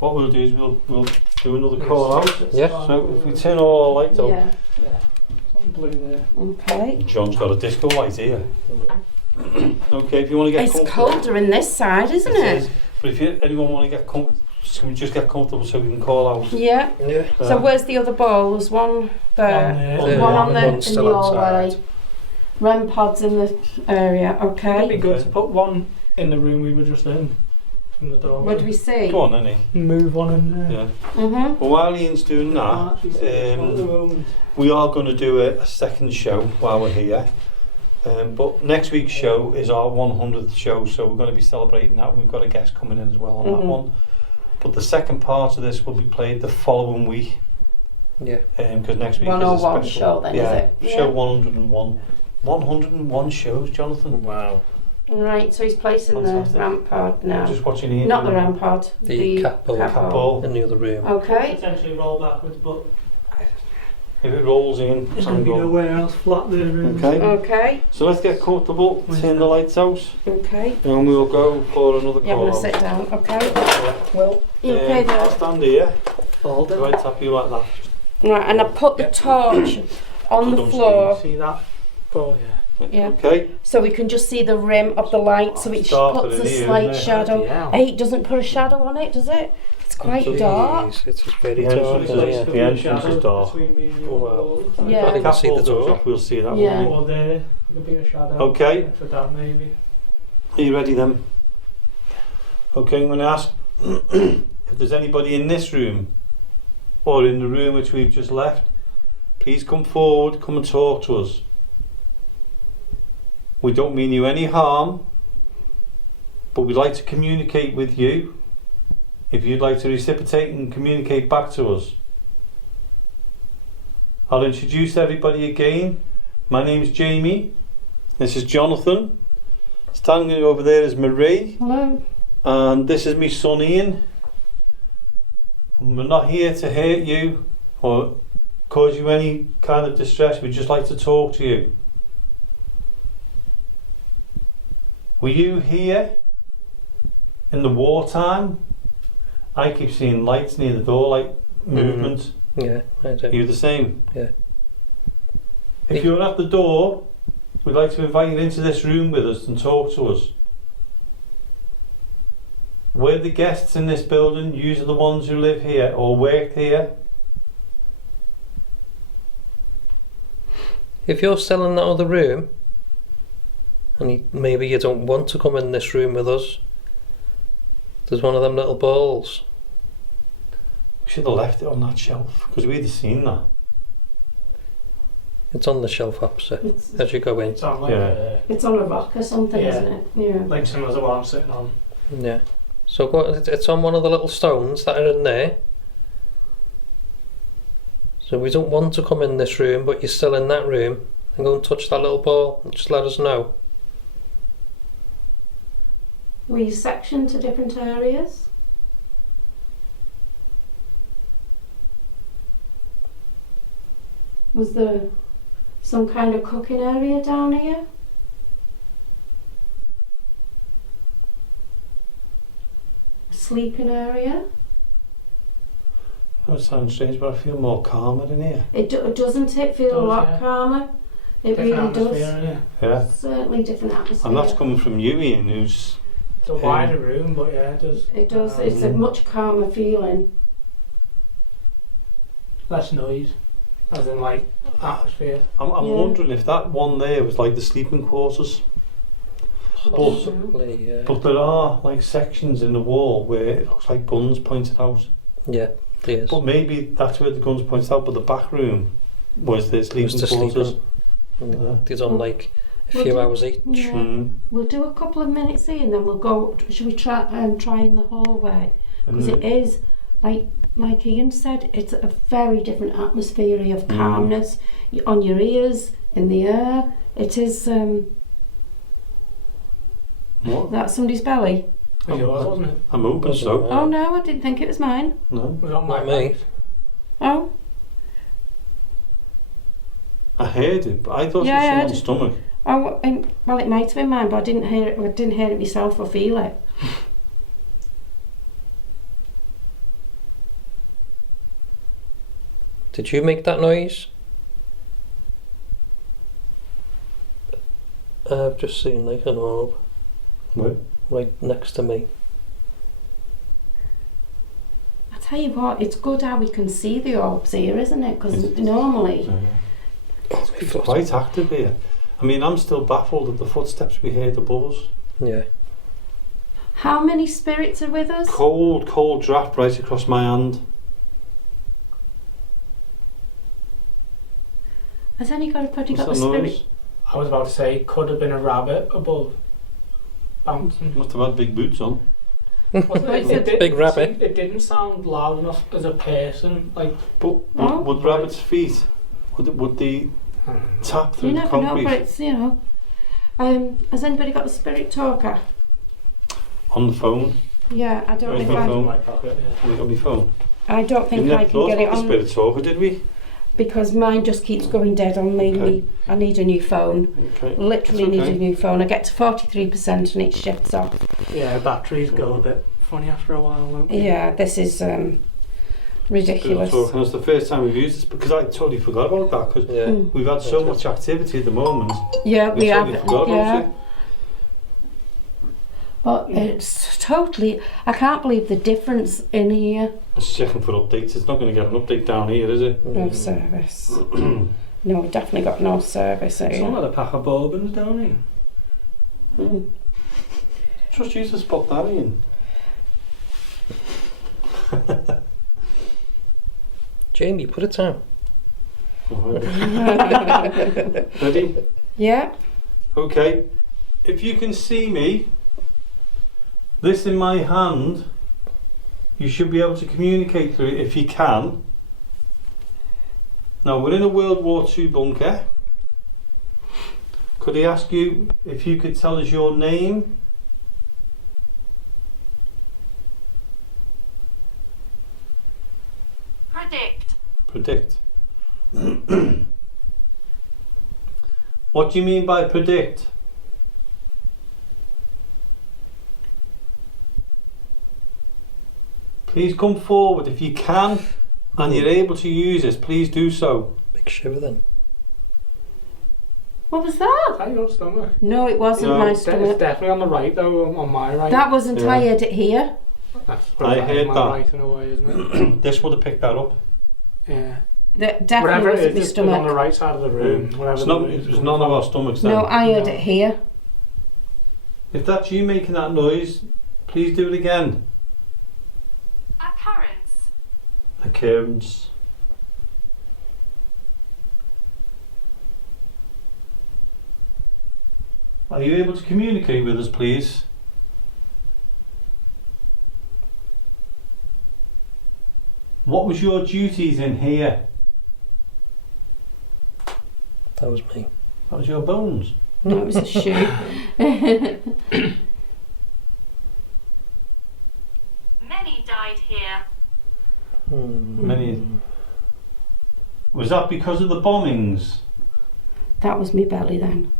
What we'll do is we'll do another call out. Yeah. So if we turn all our lights on, Yeah, something blue there. okay. John's got a disco light here. Okay, if you want to get It's comfortable. colder in this side, isn't it? is. But if anyone want to get comfortable, just get comfortable so we can call out. Yeah. Yeah. So where's the other ball? There's one there. there. One on the One's in the still hallway. outside. REM pods in the area, It'd be okay. good to put one in the room we were just in, from the door. What do we see? Go on, then. Move one in there. Yeah. Mm-hmm. Well, while Ian's doing Can't actually see it at the that, moment. we are going to do a second show while we're here. But next week's show is our 100th show, so we're going to be celebrating that. We've got a guest coming in as well on that Mhm. one. But the second part of this will be played the following week. Yeah. Because next week 101 is a special show then, yeah, is it? show Yeah. 101. 101 shows, Jonathan. Wow. Right, so he's placing Fantastic. the rampart I'm now. just watching here. Not the rampart, The cat ball. Cat ball. In the other room. Okay. Potentially roll backwards, but If it rolls in, there's it's going to be on nowhere else flat there. Okay. Okay. So let's get comfortable, turn the lights out, Okay. and we'll go for another Yeah, I'm call. going to sit down. Okay. Yeah. Well, you okay I'll there? stand here. Hold If I tap you like that. Right, and I put the torch on So the don't floor See that? Oh yeah. Yeah. Okay. so we can just see the rim of the light, so it It's darker puts in a here, slight isn't it? shadow. Yeah. Hey, it doesn't put a shadow on it, does it? It's quite Jeez. dark. Jeez, it's very The dark entrance in is- here. The entrance is dark. Oh, wow. Yeah. I If can the see the cat ball goes door. off, we'll see that, Yeah. won't Or there could be a shadow. Okay. For that maybe. we? Are you ready then? Okay, I'm going to ask if there's anybody in this room or in the room which we've just left, please come forward, come and talk to us. We don't mean you any harm, but we'd like to communicate with you. If you'd like to reciprocate and communicate back to us. I'll introduce everybody again. My name's Jamie. This is Jonathan. Standing over there is Marie. Hello. And this is my son Ian. And we're not here to hurt you or cause you any kind of distress. We'd just like to talk to you. Were you here in the wartime? I keep seeing lights near the door, like movement. Yeah, I Are do. you the same? Yeah. If you're at the door, we'd like to invite you into this room with us and talk to us. We're the guests in this building. You are the ones who live here or work here. If you're still in that other room, and maybe you don't want to come in this room with us, there's one of them little balls. We should have left it on that shelf because we'd have seen that. It's on the shelf opposite It's, as you go in. It's on like Yeah. it's on a rock or something, Yeah. isn't it? Yeah. like similar to what I'm sitting on. Yeah. So it's on one of the little stones that are in there. So we don't want to come in this room, but you're still in that room, and go and touch that little ball. And just let us know. Were you sectioned to different areas? Was there some kind of cooking area down here? A sleeping area? That sounds strange, but I feel more calmer in here. Doesn't it feel a Does, lot yeah. calmer? It Different really does. atmosphere, yeah. Yeah. Certainly different atmosphere. And that's coming from you, Ian, who's... It's a wider room, but yeah, it does. It does. It's a much calmer feeling. Less noise, as in like atmosphere. I'm Yeah. wondering if that one there was like the sleeping quarters. Possibly, yeah. But there are like sections in the wall where it looks like guns pointed out. Yeah, there is. But maybe that's where the guns pointed out, but the back room was the It sleeping was the quarters. sleeping. Yeah. There's on like a We'll few do- hours each. Yeah. Mm. We'll do a couple of minutes here and then we'll go. Should we try in the hallway? Because And it is like Ian said, it's a very different atmosphere of calmness on your ears, in the air. It is. what? That's somebody's belly. It was, wasn't it? I'm hoping Doesn't so. matter. Oh no, I didn't think it was mine. No. It was on my Not me. legs. Oh I heard it, but I thought Yeah, I it heard was someone's stomach. well, it might have been mine, but I didn't hear it. I didn't hear it myself or feel it. Did you make that noise? I've just seen like an orb Where? right next to me. I tell you what, it's good how we can see the orbs here, isn't it? Because normally, It's quite active here. I mean, I'm still baffled at the footsteps we heard above us. Yeah. how many spirits are with us? Cold draft right across my hand. Has anybody got a What's that spirit? noise? I was about to say, could have been a rabbit above, bouncing. Must have had big boots on. Big rabbit. It didn't sound loud enough as a person. Like, But would rabbits' feet, would they tap through You the never know, concrete? but it's, you know. Has anybody got the spirit talker? On the phone? Yeah, I don't Where's know my if phone? my pocket, Have you got my phone? I don't We think never I can thought get it about the on spirit talker, did we? because mine just keeps going dead on me. Okay. I need a new phone. Okay. Literally That's need okay. a new phone. I get to 43% and it shuts off. Yeah, batteries go a bit funny after a while, don't they? Yeah, this is ridiculous. Spirit talker, and it's the first time we've used this because I totally forgot about that because Yeah. Mm. we've had so much activity at the moment. Yeah, we have. totally forgot Yeah. about it. But it's totally. I can't believe the difference in here. It's checking for updates. It's not going to get an update down here, is it? No service. No, we definitely got no service It's here. not a pack of bourbons down here. Mm. Just use to spot that in. Jamie, put it down. Ready? Yeah. Okay. If you can see me, this in my hand, you should be able to communicate through it if you can. Now we're in a World War II bunker. Could I ask you if you could tell us your name? Predict. What do you mean by predict? Please come forward if you can and you're able to use this, please do so. Big shiver then. What was that? Is that your stomach? No, it wasn't No, my It's stomach. definitely on the right though, on my right. That wasn't. I Yeah. heard it here. That's I heard my that. right in a way, isn't it? This would have picked that up. Yeah. That definitely Whatever it wasn't is, my it's on the stomach. right side of the room. Whatever It's, the not, room's it's coming none of from. our stomachs then. No, I heard No. it here. If that's you making that noise, please do it again. Occurrence. Are you able to communicate with us, please? What was your duties in here? That was me. That was your bones. No, it was a shoe. Many died here. Many. Was that because of the bombings? That was me belly then.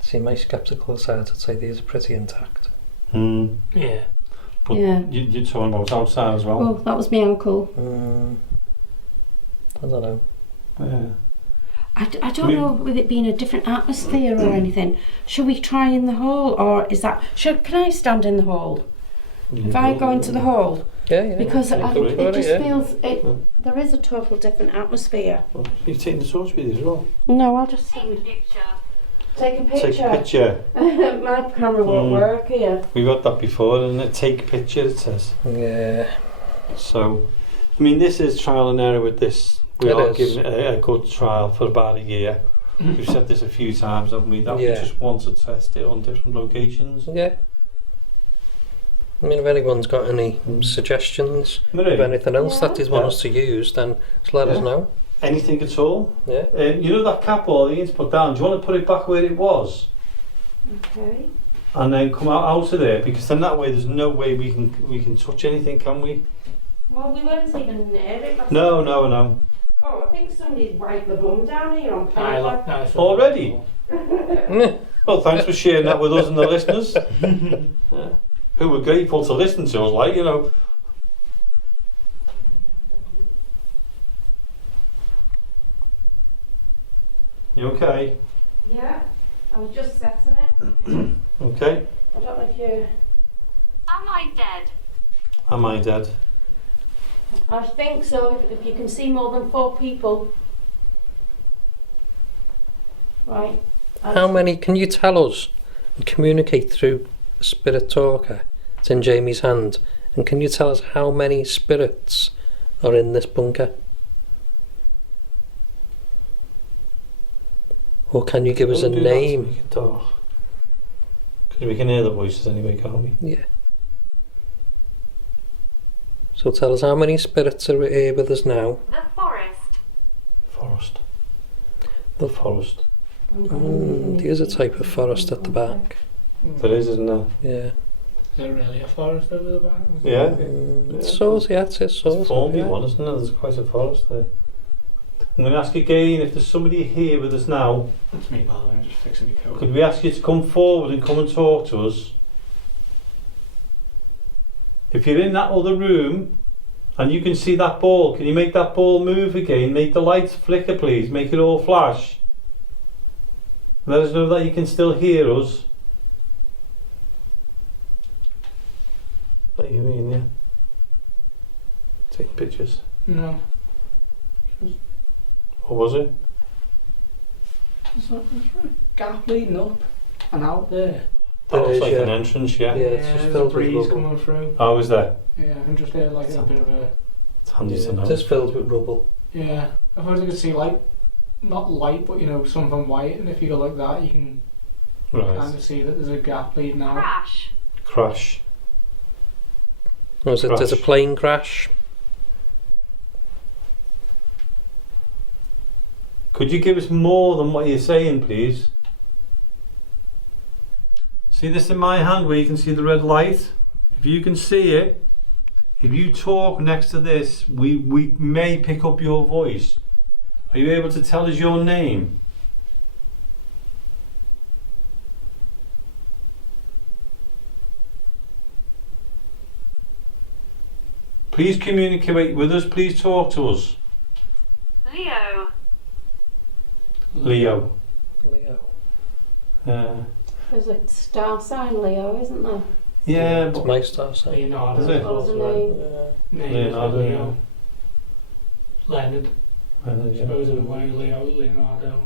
See, my sceptical side would say these are pretty intact. Yeah. But Yeah. you're talking about outside as well. Oh, that was my ankle. I don't know. Yeah. I don't know with it being a different atmosphere or anything. Should we try in the hall or is that... Can I stand in the hall? If I go into the hall? Yeah. Because Yeah, it go for just yeah. feels... Yeah. There is a total different atmosphere. Well, you've taken the torch with you as well. No, I'll just Take a picture. take a picture. Take a picture. My camera won't work here. We've had that before, isn't it? Take a picture, it says. Yeah. So, I mean, this is trial and error with this. We It are is. giving it a good trial for about a year. We've said this a few times, haven't we? That we Yeah. just want to test it on different locations. Yeah. I mean, if anyone's got any suggestions Marie, of anything else that Yeah. they want us to use, then just let us Yeah. know. anything at all? Yeah. You know that cap all you need to put down, do you want to put it back where it was? Okay. And then come out of there, because then that way there's no way we can touch anything, can we? Well, we weren't even near it. That's- No. Oh, I think somebody's wiped the bum down here on I look paper. nice. Already? Well, thanks for sharing that with us and the listeners. Yeah. Who were grateful to listen to us, like, you know. You okay? Yeah, I was just setting it. Okay. I don't know if you... Am I dead? Am I dead? I think so, if you can see more than 4 people. Right. How many can you tell us and communicate through the spirit talker? It's in Jamie's hand. And can you tell us how many spirits are in this bunker? Or can you give us a Don't do that to name? make it dark. Because we can hear the voices anyway, can't we? Yeah. So tell us how many spirits are here with us now. The forest. Forest. The forest. There's a type of forest at the back. There is, isn't there? Yeah. Is there really a forest over the back? Yeah. So's, yeah, it's It's so's. Formby Yeah. one, isn't there? There's quite a forest there. I'm going to ask again if there's somebody here with us now. That's me, by the way. I'm just fixing my coat. Could we ask you to come forward and come and talk to us? If you're in that other room and you can see that ball, can you make that ball move again? Make the lights flicker, please. Make it all flash. Let us know that you can still hear us. What you mean, yeah? Taking pictures. No. What was it? There's a gap leading up and out there. That looks is, like yeah. an entrance, yeah. Yeah, it's just there's a filled with breeze rubble. coming through. Oh, is there? Yeah, I can just hear like a bit of a... It's handy to know. It is filled with rubble. Yeah, I thought I could see like, not light, but you know, something white, and if you go like that, you can kind Right. of see that there's a gap leading out. Crash. Crash. Was it? There's a Crash. plane crash. Could you give us more than what you're saying, please? See this in my hand where you can see the red light? If you can see it, if you talk next to this, we may pick up your voice. Are you able to tell us your name? Please communicate with us, please talk to us. Leo. Leo. Leo. There's a star sign Leo, isn't there? Yeah, It's but my star sign. Leonardo. Is it? What was the name? Yeah. Leonardo, Leo. Leonard. yeah. Suppose in a way, Leonardo.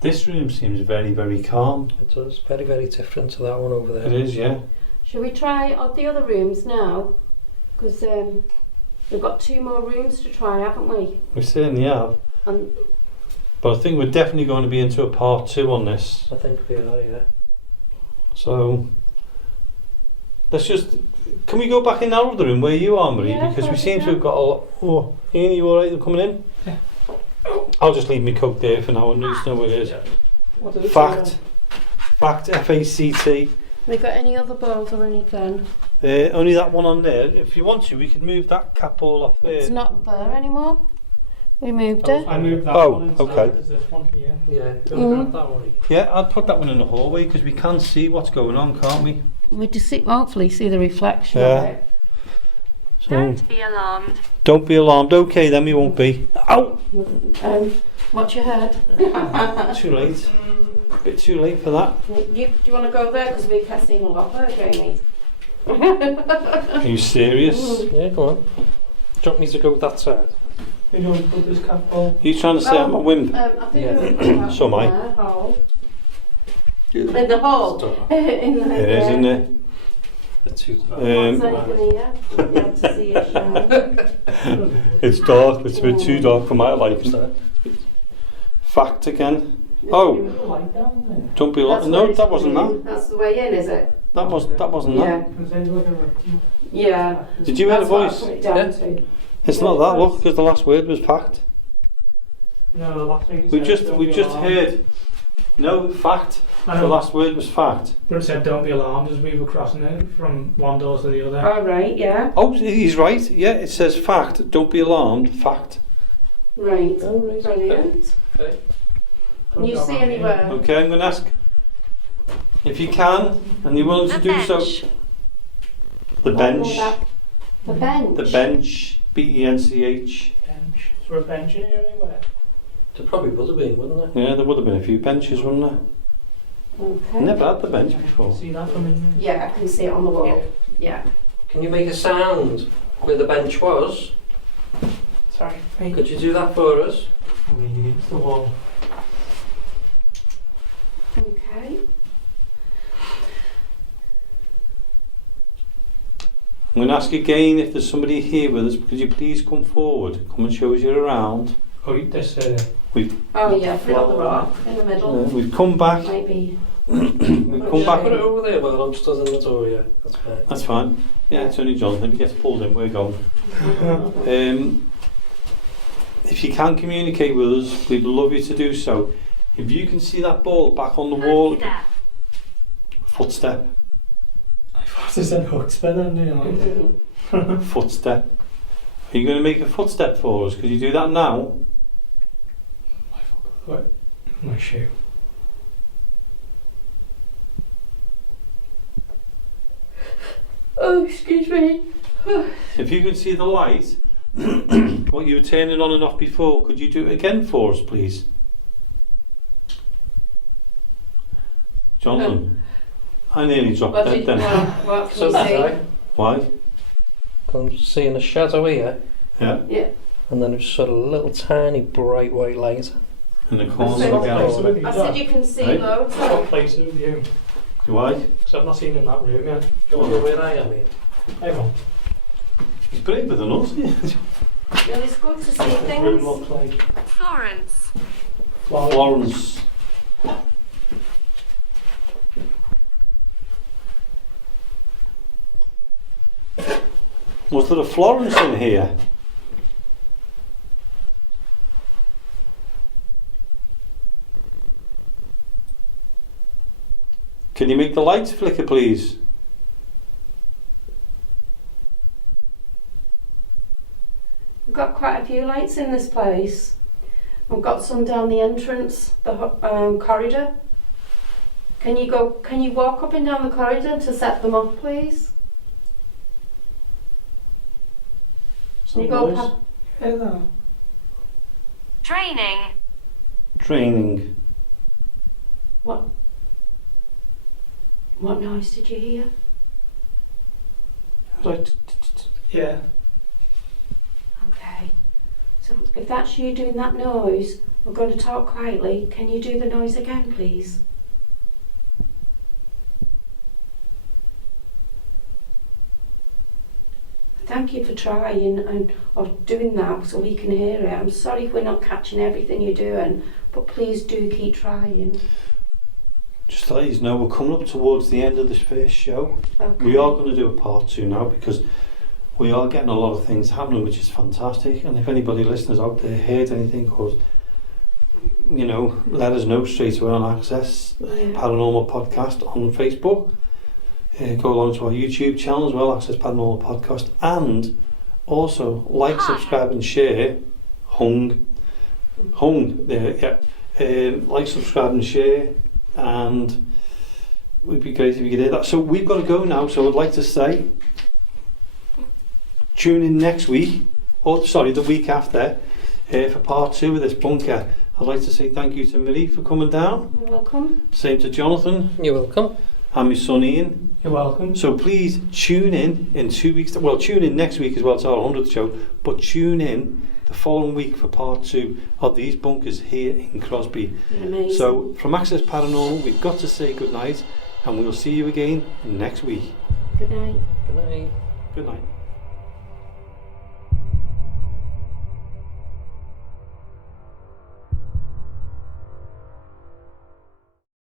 This room seems very, very calm. It does. Very, very different to that one over there. It is, yeah. Shall we try out the other rooms now? Because we've got 2 more rooms to try, haven't we? We certainly have. And But I think we're definitely going to be into a part 2 on this. I think we are, yeah. So let's just. Can we go back in that other room where you are, Marie? Yeah, Because we of course seem we to have got a lot. Oh, Ian, you alright coming in? Yeah. I'll just leave my coat there for now and just know where it is. what do we Fact. Fact, F-A-C-T. We got any other balls or anything? Only that one on there. If you want to, we could move that cap all off there. It's not there anymore. We moved it. I moved that Oh, one instead. okay. There's this one here. Yeah. Mm. one. Yeah, I'd put that one in the hallway because we can see what's going on, can't we? We just see, hopefully see the reflection Yeah. of it. So Don't be alarmed. don't be alarmed. Okay, then we won't be. Ow! Watch your head. Too late. Bit too late for that. Do you want to go there? Because we can't see a lot there, Jamie. Are you serious? Yeah, go on. Do you want me to go that side? You know, put this cap ball. You trying to say I'm a wimp? I think Yeah. we'll put that So am I. in there, hole. In the hole. In the, It is, isn't it? The two. What's that in here? You'll be able to see it shine. It's dark. It's a bit too dark for my liking. Fact again. Oh, Light down there. don't be That's like. where No, it's that wasn't coming that. in. That's the way in, is it? That wasn't that. Yeah. There's like a Yeah. Did you hear the That's what I voice? put it down Yeah. to. It's not that. Look, because the last word was fact. No, the last thing it We said, just don't we be just alarmed. heard. No fact. I The know, last word was fact. but it said don't be alarmed as we were crossing it from one door to the other. All right, yeah. Oh, he's right. Yeah, it says fact. Don't be alarmed. Fact. Right. Oh, right. Brilliant. Okay. Can you see anywhere? Okay, I'm going to ask if you can, and you're willing to The do so. bench. The bench. The bench. The bench. B-E-N-C-H. Bench. Is there a bench in here anywhere? There probably would have been, wouldn't there? Yeah, there would have been a few benches, wouldn't there? Okay. Never had the bench before. See that from in there? Yeah, I can see it on the wall. Yeah. Can you make a sound where the bench was? Sorry. Could you do that for us? Leaning against the wall. Okay. I'm going to ask again if there's somebody here with us. Could you please come forward? Come and show us you're around. Oh, this, Oh yeah, put it on the rock in the middle. We've come back. Maybe. We've come back. Put it over there while I'm stood in the door, yeah. That's fine. That's fine. Yeah, it's only Jonathan. If he gets pulled in, we're going. If you can communicate with us, we'd love you to do so. If you can see that ball back on the wall, footstep, I thought it said hook spinner, you know. footstep. Are you going to make a footstep for us? Could you do that now? My shoe. Oh, excuse me. If you can see the light, what you were turning on and off before, could you do it again for us, please? Jonathan, I nearly dropped What dead did then. what can So you did see? I. Why? I'm seeing a shadow here, Yeah, Yeah. and then there's sort of a little tiny bright white light. in the I corner said, of the gallery. I said you can see Right. loads. What place with you? Why? Because I've not seen in that room yet. Do you want to know where I am here? Hang on. He's braver than us. Yeah, it's good to see What the room things. looks like. Florence. Florence. Was there a Florence in here? Can you make the lights flicker, please? We've got quite a few lights in this place. We've got some down the entrance, the corridor. Can you walk up and down the corridor to set them up, please? Can you go past? Yeah, no. Training. Training. What noise did you hear? Right. Yeah. Okay. So if that's you doing that noise, we're going to talk quietly. Can you do the noise again, please? Thank you for trying and of doing that so we can hear it. I'm sorry if we're not catching everything you're doing, but please do keep trying. Just to let you know, we're coming up towards the end of this first show. Okay. We are going to do a part 2 now because we are getting a lot of things happening, which is fantastic. And if anybody listeners out there heard anything, or you know, let us know straight away on Access Paranormal Podcast on Facebook. Go along to our YouTube channel as well, Access Paranormal Podcast, and also like, subscribe, and share. Hung there, yeah. Like, subscribe, and share, and it would be great if you could hear that. So we've got to go now. So I'd like to say, tune in next week, or sorry, the week after, for part 2 of this bunker. I'd like to say thank you to Marie for coming down. You're welcome. Same to Jonathan You're welcome. and my son Ian. You're welcome. So please tune in 2 weeks. Well, tune in next week as well to our 100th show, but tune in the following week for part 2 of these bunkers here in Crosby. You're amazing. So from Access Paranormal, we've got to say good night, and we'll see you again next week. Good night. Good night. Good night.